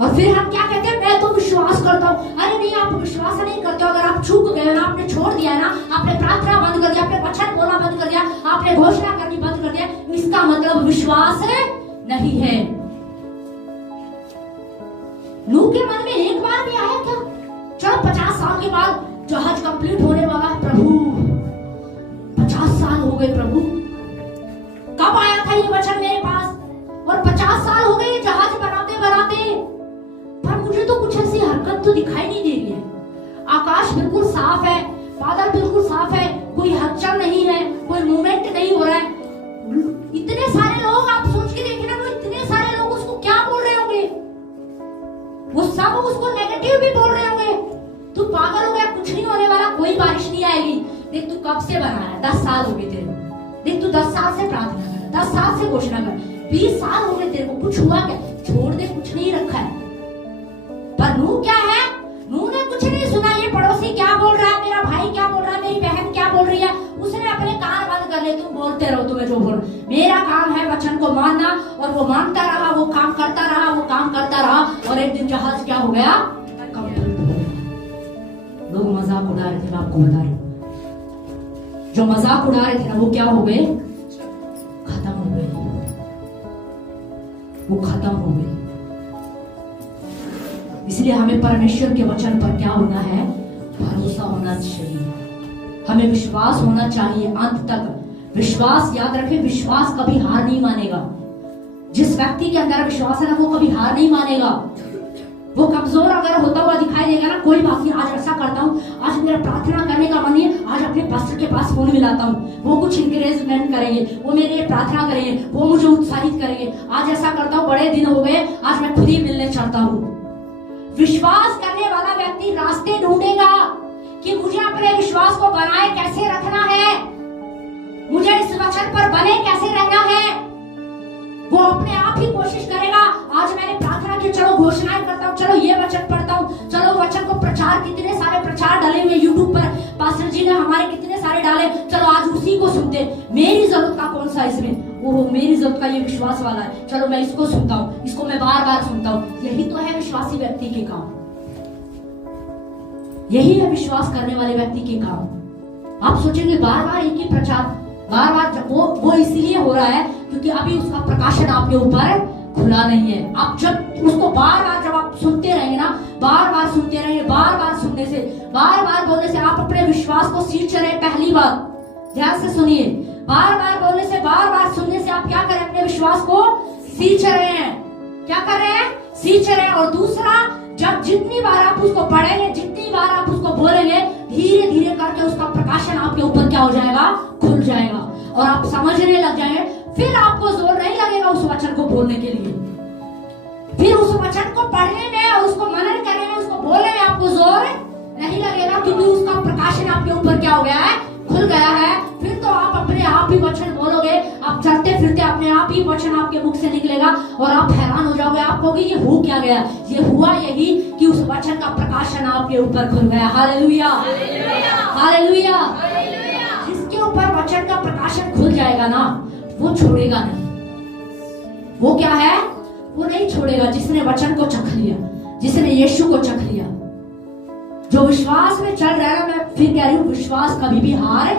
और फिर हम क्या कहते हैं? मैं तो विश्वास करता हूँ। अरे नहीं, आप विश्वास नहीं करते हो। अगर आप चूक गए ना, आपने छोड़ दिया ना, आपने प्रार्थना बंद कर दिया, आपने वचन बोलना बंद कर दिया, आपने घोषणा करनी बंद कर दिया, इसका मतलब विश्वास नहीं है। नूह के मन में एक बार भी आया क्या? चलो 50 साल के बाद जहाज कंप्लीट होने वाला है प्रभु, 50 साल हो गए प्रभु, कब आया था ये वचन मेरे पास? और 50 साल हो गए जहाज बनाते बनाते, पर मुझे तो कुछ ऐसी हरकत तो दिखाई नहीं दे रही है। आकाश बिल्कुल साफ है, बादल बिल्कुल साफ है, कोई हलचल नहीं है, कोई मूवमेंट नहीं हो रहा है। इतने सारे लोग, आप सोच के देखिए ना, वो इतने सारे लोग उसको क्या बोल रहे होंगे? वो सब उसको नेगेटिव भी बोल रहे होंगे। तू पागल हो गया, कुछ नहीं होने वाला, कोई बारिश नहीं आएगी। देख तू कब से बना है, 10 साल हो गए तेरे को। देख तू 10 साल से प्रार्थना कर, 10 साल से घोषणा कर, 20 साल हो गए तेरे को, कुछ हुआ क्या? छोड़ दे, कुछ नहीं रखा है। पर नूह क्या है? नूह ने कुछ नहीं सुना। ये पड़ोसी क्या बोल रहा है, मेरा भाई क्या बोल रहा है, मेरी बहन क्या बोल रही है, उसने अपने कान बंद कर ले। तुम बोलते रहो, तुम्हें जो बोल। मेरा काम है वचन को मानना, और वो मानता रहा, वो काम करता रहा, वो काम करता रहा, और एक दिन जहाज क्या हो गया? कंप्लीट हो गया। लोग मजाक उड़ा रहे थे, मैं आपको बता रही हूँ। जो मजाक उड़ा रहे थे ना, वो क्या हो गए? खत्म हो गए। वो खत्म हो गए। इसलिए हमें परमेश्वर के वचन पर क्या होना है? भरोसा होना चाहिए। हमें विश्वास होना चाहिए अंत तक। विश्वास, याद रखें, विश्वास कभी हार नहीं मानेगा। जिस व्यक्ति के अंदर विश्वास है ना, वो कभी हार नहीं मानेगा। वो कमजोर अगर होता हुआ दिखाई देगा ना, कोई बात नहीं, आज ऐसा करता हूँ, आज मेरा प्रार्थना करने का मन है, आज अपने पास्टर के पास फोन मिलाता हूँ, वो कुछ इंकरेजमेंट करेंगे, वो मेरे लिए प्रार्थना करेंगे, वो मुझे उत्साहित करेंगे। आज ऐसा करता हूँ, बड़े दिन हो गए, आज मैं खुद ही मिलने चाहता हूँ। विश्वास करने वाला व्यक्ति रास्ते ढूंढेगा कि मुझे अपने विश्वास को बनाए कैसे रखना है, मुझे इस वचन पर बने कैसे रहना है। वो अपने आप ही कोशिश करेगा। आज मैंने प्रार्थना की, चलो घोषणाएं करता हूँ, चलो ये वचन पढ़ता हूँ, चलो वचन को प्रचार, कितने सारे प्रचार डाले हुए यूट्यूब पर, पास्टर जी ने हमारे कितने सारे डाले, चलो आज उसी को सुनते। मेरी जरूरत का कौन सा इसमें? वो मेरी जरूरत का ये विश्वास वाला है, चलो मैं इसको सुनता हूँ, इसको मैं बार बार सुनता हूँ। यही तो है विश्वासी व्यक्ति के काम, यही है विश्वास करने वाले व्यक्ति के काम। आप सोचेंगे बार बार एक ही प्रचार, बार बार, वो इसलिए हो रहा है क्योंकि अभी उसका प्रकाशन आपके ऊपर खुला नहीं है। आप जब उसको बार बार जब आप सुनते रहेंगे ना, बार बार सुनते रहेंगे, बार बार सुनने से, बार बार बोलने से आप अपने विश्वास को सींच रहे हैं। पहली बात ध्यान से सुनिए, बार बार बोलने से, बार बार सुनने से आप क्या कर रहे हैं? अपने विश्वास को सींच रहे हैं। क्या कर रहे हैं? सींच रहे हैं। और दूसरा, जब जितनी बार आप उसको पढ़ेंगे, जितनी बार आप उसको बोलेंगे, धीरे धीरे करके उसका प्रकाशन आपके ऊपर क्या हो जाएगा? खुल जाएगा, और आप समझने लग जाएंगे। फिर आपको जोर नहीं लगेगा उस वचन को बोलने के लिए, फिर उस वचन को पढ़ने में, उसको मनन करने में, उसको बोलने में आपको जोर नहीं लगेगा, क्योंकि उसका प्रकाशन आपके ऊपर क्या हो गया है? खुल गया है। फिर तो आप अपने आप ही वचन बोलोगे, आप चलते फिरते अपने आप ही वचन आपके मुख से निकलेगा, और आप हैरान हो जाओगे। आप कहोगे ये हो क्या गया? ये हुआ यही कि उस वचन का प्रकाशन आपके ऊपर खुल गया। Hallelujah, hallelujah. जिसके ऊपर वचन का प्रकाशन खुल जाएगा ना, वो छोड़ेगा नहीं। वो क्या है? वो नहीं छोड़ेगा जिसने वचन को चख लिया, जिसने यीशु को चख लिया। जो विश्वास में चल रहा है, मैं फिर कह रही हूँ, विश्वास कभी भी हार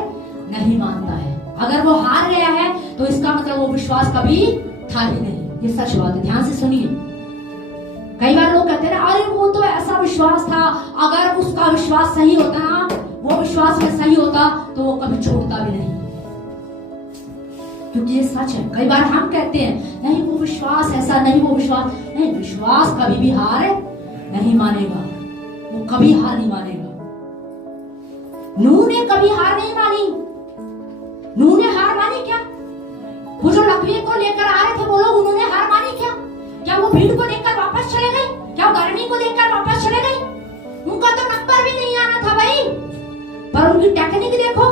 नहीं मानता है। अगर वो हार गया है तो इसका मतलब वो विश्वास कभी था ही नहीं। ये सच बात है, ध्यान से सुनिए। कई बार लोग कहते हैं अरे वो तो ऐसा विश्वास था, अगर उसका विश्वास सही होता ना, वो विश्वास में सही होता तो वो कभी छोड़ता भी नहीं। क्योंकि ये सच है। कई बार हम कहते हैं नहीं वो विश्वास ऐसा नहीं, वो विश्वास नहीं। विश्वास कभी भी हार नहीं मानेगा, वो कभी हार नहीं मानेगा। नूह ने कभी हार नहीं मानी। नूह ने हार मानी क्या? वो जो लकड़ी को लेकर आ रहे थे वो लोग, उन्होंने हार मानी क्या? क्या वो भीड़ को देखकर वापस चले गए? क्या वो गर्मी को देखकर वापस चले गए? उनका तो नंबर भी नहीं आना था भाई, पर उनकी टेक्निक देखो।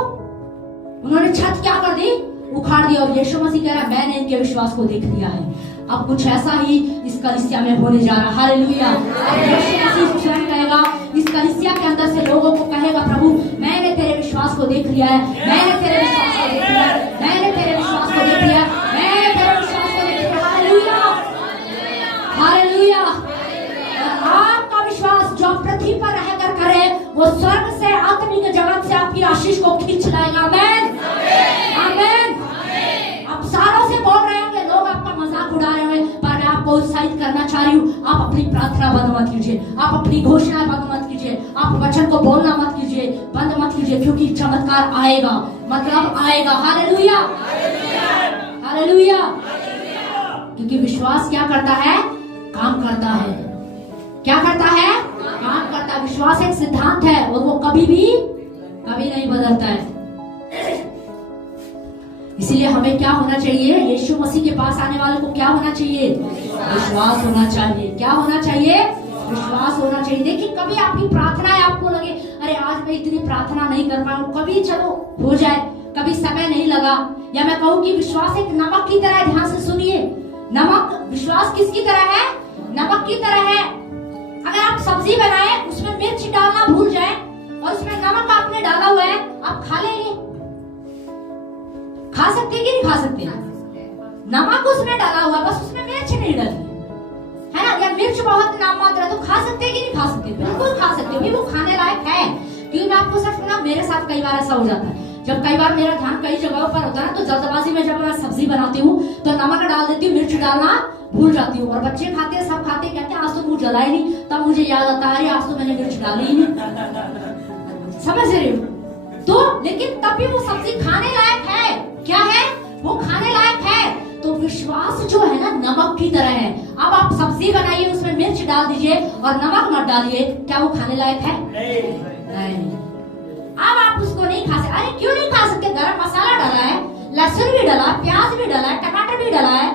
उन्होंने छत क्या कर दी? उखाड़ दिया। और यीशु मसीह कह रहा है मैंने इनके विश्वास को देख लिया है। अब कुछ ऐसा ही इस कलीसिया में होने जा रहा है। हालेलुया। यीशु मसीह स्वयं कहेगा, इस कलीसिया के अंदर से लोगों को कहेगा, प्रभु मैंने तेरे विश्वास को देख लिया है, मैंने तेरे विश्वास को देख लिया है, मैंने तेरे विश्वास को देख लिया, मैंने तेरे विश्वास को देख लिया। Hallelujah, hallelujah. आपका विश्वास जो पृथ्वी पर रहकर करे, वो स्वर्ग से, आत्मिक जगत से आपकी आशीष को खींच लाएगा। आमीन, आमीन। आप सालों से बोल रहे होंगे, लोग आपका मजाक उड़ा रहे होंगे, पर मैं आपको उत्साहित करना चाह रही हूँ, आप अपनी प्रार्थना बंद मत कीजिए, आप अपनी घोषणा बंद मत कीजिए, आप वचन को बोलना मत कीजिए, बंद मत कीजिए, क्योंकि चमत्कार आएगा, मतलब आएगा। Hallelujah, hallelujah. क्योंकि विश्वास क्या करता है? काम करता है। क्या करता है? काम करता है। विश्वास एक सिद्धांत है और वो कभी नहीं बदलता है। इसीलिए हमें क्या होना चाहिए? यीशु मसीह के पास आने वालों को क्या होना चाहिए? विश्वास होना चाहिए। क्या होना चाहिए? विश्वास होना चाहिए। देखिए, कभी आपकी प्रार्थना है, आपको लगे अरे आज मैं इतनी प्रार्थना नहीं कर पाऊं, कभी चलो हो जाए, कभी समय नहीं लगा। या मैं कहूँ कि विश्वास एक नमक की तरह है। ध्यान से सुनिए, नमक, विश्वास किसकी तरह है? नमक की तरह है। अगर आप सब्जी बनाए, उसमें मिर्च डालना भूल जाए और उसमें नमक आपने डाला हुआ है, आप खा लेंगे? खा सकते कि नहीं खा सकते? नमक उसमें डाला हुआ, बस उसमें मिर्च नहीं डाली है ना, या मिर्च बहुत नाम मात्र है, तो खा सकते कि नहीं खा सकते? बिल्कुल खा सकते हो, वो खाने लायक है। क्योंकि मैं आपको सच बोला, मेरे साथ कई बार ऐसा हो जाता है। जब कई बार मेरा ध्यान कई जगहों पर होता है ना, तो जल्दबाजी में जब मैं सब्जी बनाती हूँ तो नमक डाल देती हूँ, मिर्च डालना भूल जाती हूँ। और बच्चे खाते हैं, सब खाते हैं, कहते हैं आज तो मुंह जला ही नहीं। तब मुझे याद आता है आज तो मैंने मिर्च डाली ही नहीं। समझ रहे हो? तो लेकिन तब भी वो सब्जी खाने लायक है। क्या है? वो खाने लायक है। तो विश्वास जो है ना, नमक की तरह है। अब आप सब्जी बनाइए, उसमें मिर्च डाल दीजिए और नमक मत डालिए, क्या वो खाने लायक है? नहीं। अब आप उसको नहीं खा सकते। अरे क्यों नहीं खा सकते? गरम मसाला डाला है, लहसुन भी डाला, प्याज भी डाला है, टमाटर भी डाला है,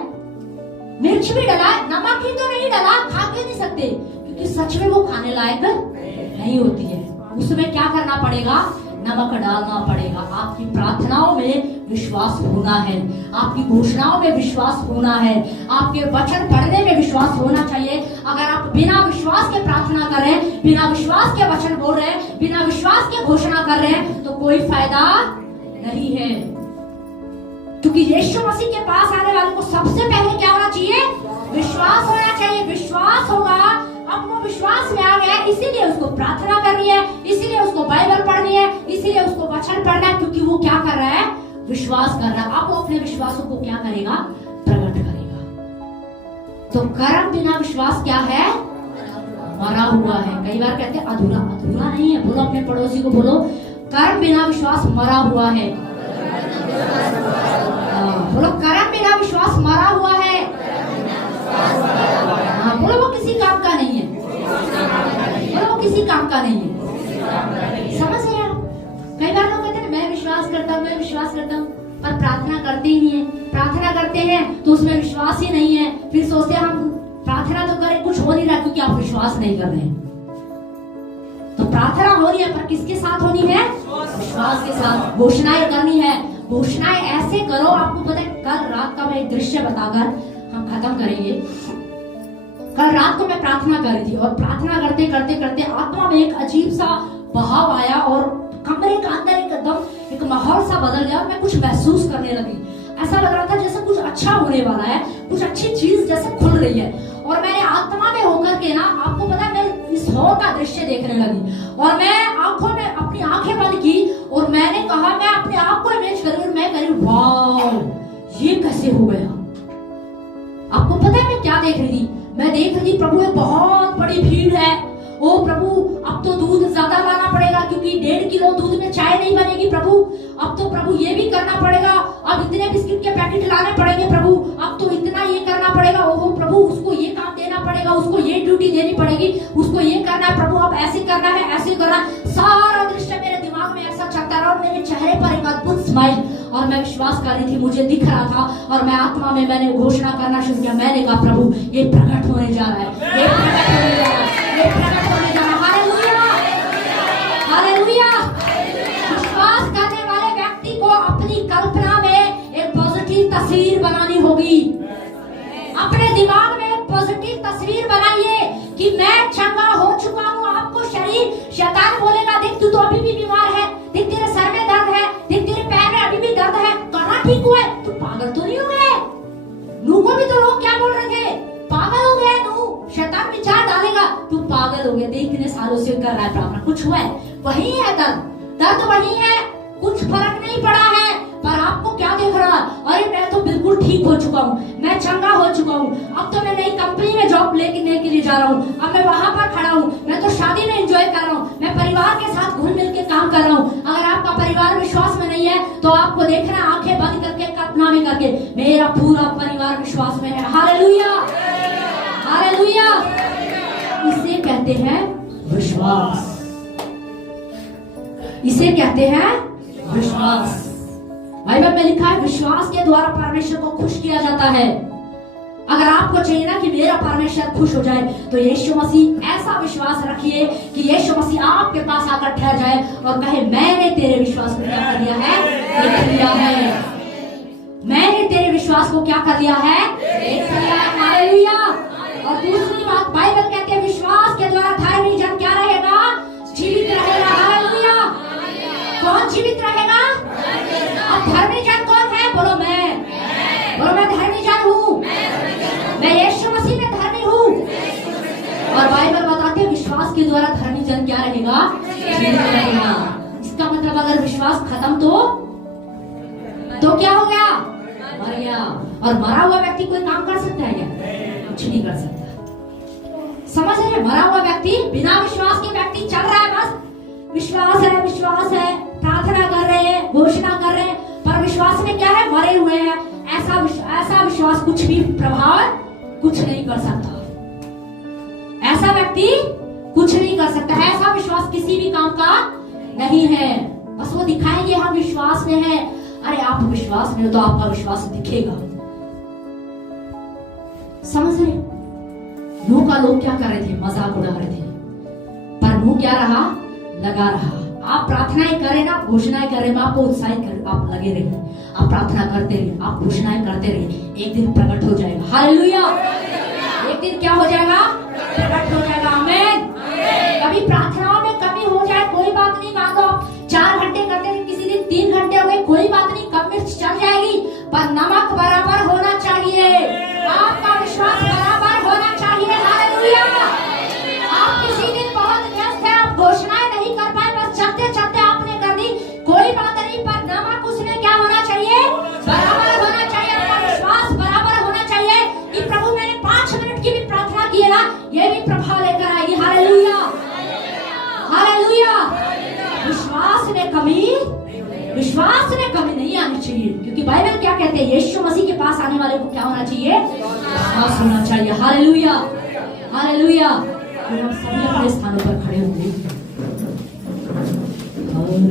मिर्च भी डाला है, नमक ही तो नहीं डाला, खा के नहीं सकते, क्योंकि सच में वो खाने लायक नहीं होती है। उसमें क्या करना पड़ेगा? नमक डालना पड़ेगा। आपकी प्रार्थनाओं में विश्वास होना है, आपकी घोषणाओं में विश्वास होना है, आपके वचन पढ़ने में विश्वास होना चाहिए। अगर आप बिना विश्वास के प्रार्थना कर रहे हैं, बिना विश्वास के वचन बोल रहे हैं, बिना विश्वास के घोषणा कर रहे हैं, तो कोई फायदा नहीं है। क्योंकि यीशु मसीह के पास आने वाले को सबसे पहले क्या होना चाहिए? विश्वास होना चाहिए। विश्वास होगा, अब वो विश्वास में आ गया, इसीलिए उसको प्रार्थना करनी है, इसीलिए उसको बाइबल पढ़नी है, इसीलिए उसको वचन पढ़ना है, क्योंकि वो क्या कर रहा है? विश्वास कर रहा है। अब वो अपने विश्वासों को क्या करेगा? प्रकट करेगा। तो कर्म बिना विश्वास क्या है? मरा हुआ है। कई बार कहते हैं अधूरा। अधूरा नहीं है। बोलो अपने पड़ोसी को, बोलो कर्म बिना विश्वास मरा हुआ है। बोलो कर्म बिना विश्वास मरा हुआ है। बोलो वो किसी काम का नहीं है। बोलो वो किसी काम का नहीं है। समझ रहे हो? कई बार लोग कहते हैं मैं विश्वास करता हूँ, मैं विश्वास करता हूँ, पर प्रार्थना करते ही नहीं है। प्रार्थना करते हैं तो उसमें विश्वास ही नहीं है। फिर सोचते हैं हम प्रार्थना तो करें, कुछ हो नहीं रहा, क्योंकि आप विश्वास नहीं कर रहे हैं। तो प्रार्थना हो रही है, पर किसके साथ होनी है? विश्वास के साथ। घोषणाएं करनी है। घोषणाएं ऐसे करो। आपको पता है, कल रात का मैं एक दृश्य बताकर हम खत्म करेंगे। कल रात को मैं प्रार्थना कर रही थी और प्रार्थना करते करते करते आत्मा में एक अजीब सा बहाव आया और कमरे के अंदर एकदम एक माहौल सा बदल गया और मैं कुछ महसूस करने लगी। ऐसा लग रहा था जैसे कुछ अच्छा होने वाला है, कुछ अच्छी चीज जैसे खुल रही है। और मैंने आत्मा में होकर के ना, आपको पता है, मैं इस हॉल का दृश्य देखने लगी और मैं आंखों में अपनी आंखें बंद की और मैंने कहा, मैं अपने आप को इमेज करूं और मैं कह रही वाह ये कैसे हो गया। आपको पता है मैं क्या देख रही थी? मैं देख रही थी प्रभु एक बहुत बड़ी भीड़ है। ओ प्रभु, अब तो दूध ज्यादा लाना पड़ेगा क्योंकि 1.5 किलो दूध में चाय नहीं बनेगी प्रभु। अब तो प्रभु ये भी करना पड़ेगा, अब इतने बिस्किट के पैकेट लाने पड़ेंगे प्रभु, अब तो इतना ये करना पड़ेगा। ओहो प्रभु, उसको ये काम देना पड़ेगा, उसको ये ड्यूटी देनी पड़ेगी, उसको ये करना है प्रभु, अब ऐसे करना है, ऐसे करना। सारा दृश्य मेरे दिमाग में ऐसा चलता रहा और मेरे चेहरे पर एक अद्भुत स्माइल, और मैं विश्वास कर रही थी, मुझे दिख रहा था और मैं आत्मा में मैंने घोषणा करना शुरू किया। मैंने कहा प्रभु ये प्रकट होने जा रहा है, ये प्रकट होने जा रहा है, ये प्रकट होने जा रहा है। Hallelujah, hallelujah. विश्वास करने वाले व्यक्ति को अपनी कल्पना में एक पॉजिटिव तस्वीर बनानी होगी। अपने दिमाग में एक पॉजिटिव तस्वीर बनाइए कि मैं चंगा हो चुका हूँ। आपको शैतान बोलेगा देख तू तो अभी भी बीमार है, देख तेरे सर में दर्द है, देख तेरे पैर में अभी भी दर्द है, कहाँ ठीक हुआ है, तू पागल तो नहीं हो गए? नू को भी तो लोग क्या बोल रहे थे, पागल हो गया नू। शैतान विचार डालेगा तू पागल हो गया, देख इतने सालों से कर रहा है प्रार्थना, कुछ हुआ है? वही है दर्द, दर्द वही है, कुछ फर्क नहीं पड़ा है। पर आपको क्या देख रहा? अरे मैं तो बिल्कुल ठीक हो चुका हूँ, मैं चंगा हो चुका हूँ, अब तो मैं नई कंपनी में जॉब लेने के लिए जा रहा हूँ, अब मैं वहां पर खड़ा हूँ, मैं तो शादी में एंजॉय कर रहा हूँ, मैं परिवार के साथ घुल मिल के काम कर रहा हूँ। अगर आपका परिवार विश्वास में नहीं है तो आपको देखना आंखें बंद करके, कल्पना में करके, मेरा पूरा परिवार विश्वास में है। Hallelujah, hallelujah. इसे कहते हैं विश्वास, इसे कहते हैं विश्वास। बाइबल में लिखा है विश्वास के द्वारा परमेश्वर को खुश किया जाता है। अगर आपको चाहिए ना कि मेरा परमेश्वर खुश हो जाए तो यीशु मसीह ऐसा विश्वास रखिए कि यीशु मसीह आपके पास आकर ठहर जाए और कहे मैंने तेरे विश्वास को क्या कर दिया है, देख लिया है। मैंने तेरे विश्वास को क्या कर लिया है, देख लिया है। हालेलुया। और दूसरी बात बाइबल कहते हैं विश्वास के द्वारा धार्मिक जन क्या रहेगा, जीवित रहेगा। हालेलुया। कौन जीवित रहेगा? अब धर्मी जन कौन है? बोलो मैं, बोलो मैं धर्मी जन हूँ, मैं यीशु मसीह में धर्मी हूँ। और बाइबल बताते हैं विश्वास के द्वारा धर्मी जन क्या रहेगा, जीवित रहेगा। इसका मतलब अगर विश्वास खत्म तो क्या हो गया, मर गया। और मरा हुआ व्यक्ति कोई काम कर सकता है क्या? कुछ नहीं कर सकता। समझ रहे? मरा हुआ व्यक्ति, बिना विश्वास के व्यक्ति चल रहा है, बस विश्वास है, विश्वास है, प्रार्थना कर रहे हैं, घोषणा कर रहे हैं, पर विश्वास में क्या है, मरे हुए हैं। ऐसा विश्वास कुछ भी प्रभाव कुछ नहीं कर सकता। ऐसा व्यक्ति कुछ नहीं कर सकता। ऐसा विश्वास किसी भी काम का नहीं है। बस वो दिखाएंगे हम विश्वास में है। अरे आप विश्वास में हो तो आपका विश्वास दिखेगा। समझ रहे? नूह का लोग क्या कर रहे थे, मजाक उड़ा रहे थे, पर नूह क्या रहा, लगा रहा। आप प्रार्थनाएं करें ना, घोषणाएं करें, मैं आपको उत्साहित करें, आप लगे रहिए, आप प्रार्थना करते रहिए, आप घोषणाएं करते रहिए, एक दिन प्रकट हो जाएगा। हालेलुया। एक दिन क्या हो जाएगा, प्रकट हो जाएगा। आमीन। कभी प्रार्थनाओं में कमी हो जाए कोई बात नहीं, मान लो 4 घंटे करते थे, किसी दिन 3 घंटे हो गए, कोई बात नहीं, कम मिर्च चल जाएगी, पर नमक बराबर होना चाहिए, आपका विश्वास बराबर होना चाहिए। हालेलुया। आप किसी दिन बहुत व्यस्त है, आप घोषणाएं नहीं कर पाए, बस चलते चलते आपने कर दी, कोई बात नहीं, पर नमक उसमें क्या होना चाहिए, बराबर होना चाहिए। आपका विश्वास बराबर होना चाहिए कि प्रभु मैंने 5 मिनट की भी प्रार्थना की है ना, ये भी प्रभाव लेकर आएगी। Hallelujah, hallelujah. विश्वास में कमी नहीं आनी चाहिए, क्योंकि बाइबल क्या कहते हैं, यीशु मसीह के पास आने वाले को क्या होना चाहिए, विश्वास होना चाहिए। Hallelujah, hallelujah. हम सभी अपने स्थानों पर खड़े होते हैं।